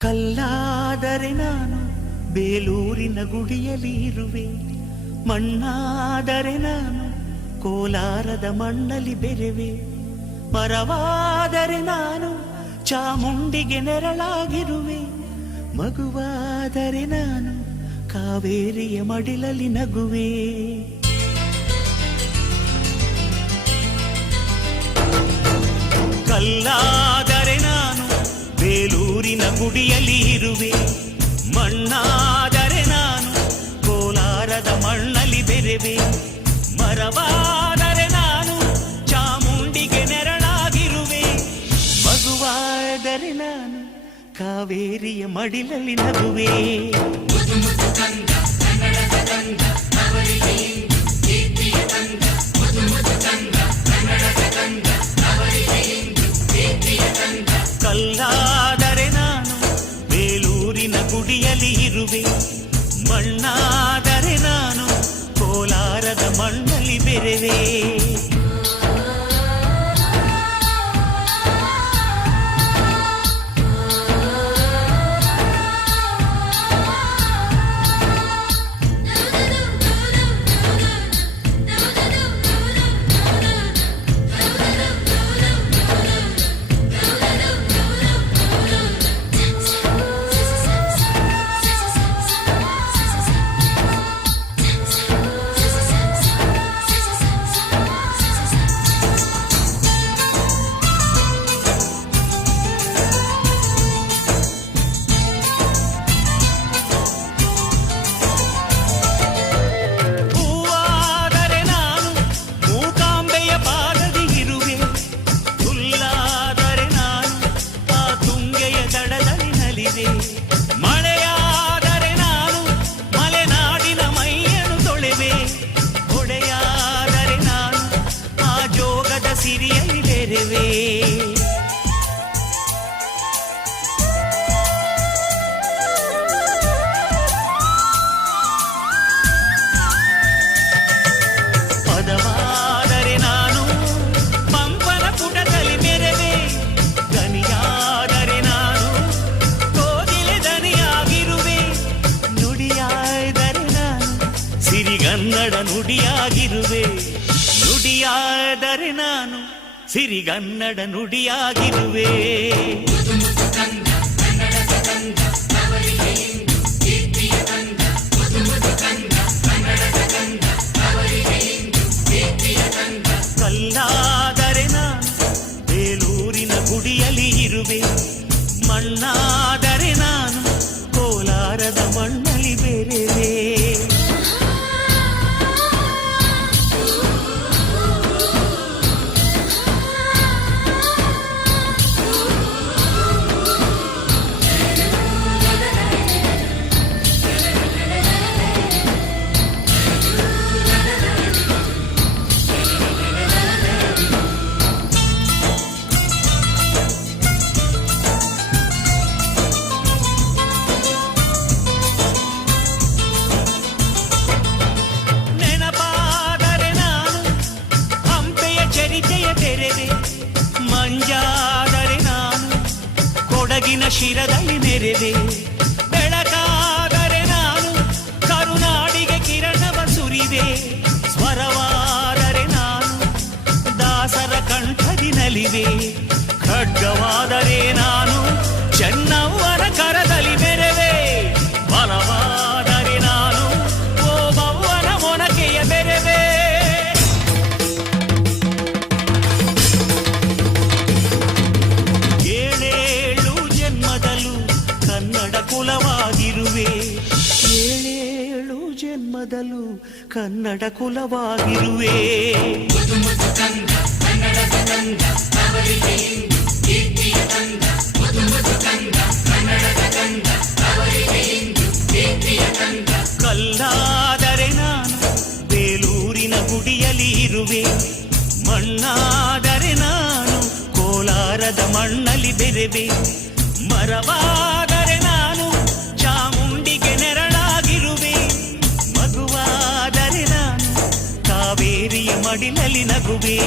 ಕಲ್ಲಾದರೆ ನಾನು ಬೇಲೂರಿನ ಗುಡಿಯಲ್ಲಿ ಇರುವೆ, ಮಣ್ಣಾದರೆ ನಾನು ಕೋಲಾರದ ಮಣ್ಣಲ್ಲಿ ಬೆರೆವೆ, ಮರವಾದರೆ ನಾನು ಚಾಮುಂಡಿಗೆ ನೆರಳಾಗಿರುವೆ, ಮಗುವಾದರೆ ನಾನು ಕಾವೇರಿಯ ಮಡಿಲಲ್ಲಿ ನಗುವೆ. ಕಲ್ಲಾದರೆ ನಾನು ಬೇಲೂರಿನ ಗುಡಿಯಲ್ಲಿ ಇರುವೆ, ಮಣ್ಣಾದರೆ ನಾನು ಕೋಲಾರದ ಮಣ್ಣಲ್ಲಿ ಬೆರೆವೆ, ಮರವಾದರೆ ನಾನು ಚಾಮುಂಡಿಗೆ ನೆರಳಾಗಿರುವೆ, ಮಗುವಾದರೆ ನಾನು ಕಾವೇರಿಯ ಮಡಿಲಲ್ಲಿ ನಗುವೆ. ಕಲ್ಲಾದರೆ ನಾನು ಬೇಲೂರಿನ ಗುಡಿಯಲ್ಲಿ ಇರುವೆ, ಮಣ್ಣಾದರೆ ನಾನು ಕೋಲಾರದ ಮಣ್ಣಲ್ಲಿ ಬೆರೆವೆ. ಮಳೆಯಾದರೆ ನಾನು ಮಲೆನಾಡಿನ ಮೈಯನ್ನು ತೊಳೆವೆ, ಹೊಡೆಯಾದರೆ ನಾನು ಆ ಜೋಗದ ಸಿರಿಯಲ್ಲಿ ಬೆರೆವೆ. ಪದವಾದರೆ ನಾನು ಪಂಪನ ಪುಟದಲ್ಲಿ ಮೆರೆವೆ, ದನಿಯಾದರೆ ನಾನು ಸಿರಿಗನ್ನಡ ನುಡಿಯಾಗಿರುವೆ, ನುಡಿಯಾದರೆ ನಾನು ಸಿರಿಗನ್ನಡ ನುಡಿಯಾಗಿರುವೆ. ಕಲ್ಲಾದರೆ ನಾನು ಬೇಲೂರಿನ ಗುಡಿಯಲ್ಲಿ ಇರುವೆ, ಮಣ್ಣಾದರೆ ನಾನು ಕೋಲಾರದ ಮಣ್ಣಲ್ಲಿ ಬೆರೆವೆ. ಮಂಜಾದರೆ ನಾನು ಕೊಡಗಿನ ಶಿರದಲ್ಲಿ ನೆರೆವೆ, ಬೆಳಕಾದರೆ ನಾನು ಕರುನಾಡಿಗೆ ಕಿರಣವ ಸುರಿವೆ, ಸ್ವರವಾದರೆ ನಾನು ದಾಸರ ಕಂಠದಿ ನಲಿವೆ, ಖಡ್ಗವಾದರೆ ನಾನು ಚೆನ್ನವ್ವನ ಕರದಲ್ಲಿ ಬೆರೆವೆ, ಬಲವಾದರೆ ನಾನು ಓಬವ್ವನ ಮೊನಕೆಯ ಬೆರೆವೆ. ಕನ್ನಡ ಕುಲವಾಗಿರುವೆ, ಏಳೇಳು ಜನ್ಮದಲ್ಲೂ ಕನ್ನಡ ಕುಲವಾಗಿರುವೆ. ಕಲ್ಲಾದರೆ ನಾನು ಬೇಲೂರಿನ ಗುಡಿಯಲ್ಲಿ ಇರುವೆ, ಮಣ್ಣಾದರೆ ನಾನು ಕೋಲಾರದ ಮಣ್ಣಲ್ಲಿ ಬೆರೆವೆ, ಮರವಾದರೆ ನಾನು ಚಾಮುಂಡಿಗೆ ನೆರಳಾಗಿರುವೆ, ಮಗುವಾದರೆ ನಾನು ಕಾವೇರಿಯ ಮಡಿಲಲ್ಲಿ ನಗುವೆ.